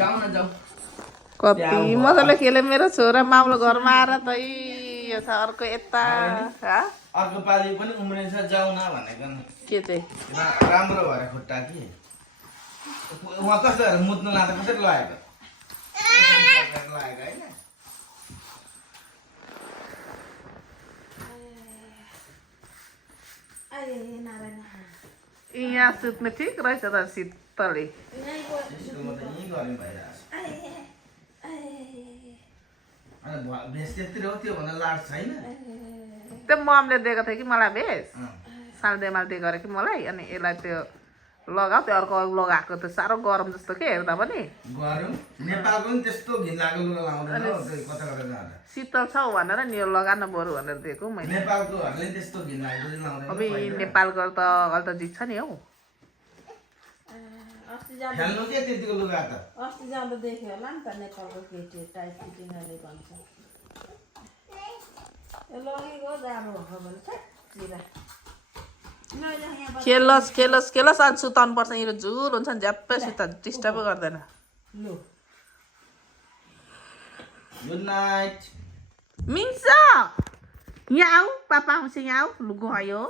जाऊ न जाऊ कति मजाले खेले मेरो छोरा माउलो घरमा आएर त यो छ अर्को यता अर्को पालि पनि उम्रिन्छ जाऊ न भनेको नि के चाहिँ राम्रो भएर खुट्टा कि उहाँ कस्तो मुत्नु लाँदा कसरी लागेको होइन यहाँ सुत्ने ठिक रहेछ त शीतलले त्यो ममले दिएको थियो कि मलाई भेष सालदेमाल दिएको अरे कि मलाई अनि यसलाई त्यो लगाऊ त्यो अर्को लगाएको त साह्रो गरम जस्तो के हेर्दा पनि शीतल छ भनेर नि यो लगान बरु भनेर दिएको मैले अब नेपालको त अहिले त जित्छ नि हौ अस्ति जाँदा देख्यो होला नि त नेपालको केटी टाइट फिटिङले भन्छ लगेको जाडो भएको भने खेलोस् खेलोस् खेलोस् आज सुताउनु पर्छ यो झुल हुन्छ नि झ्याप्पै सुता डिस्टर्ब गर्दैन गुड नाइट मिन्छ यहाँ आऊ पापा आउँछ यहाँ आऊ गयो